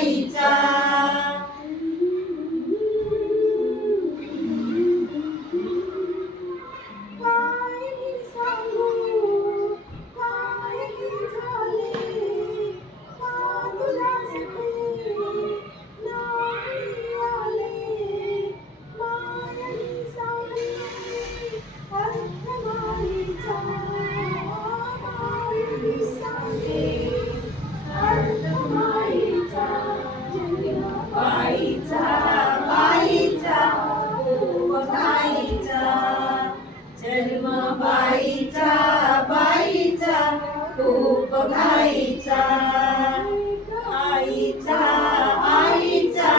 Satan. जन्म बाईचा बाईचा खूप घाई.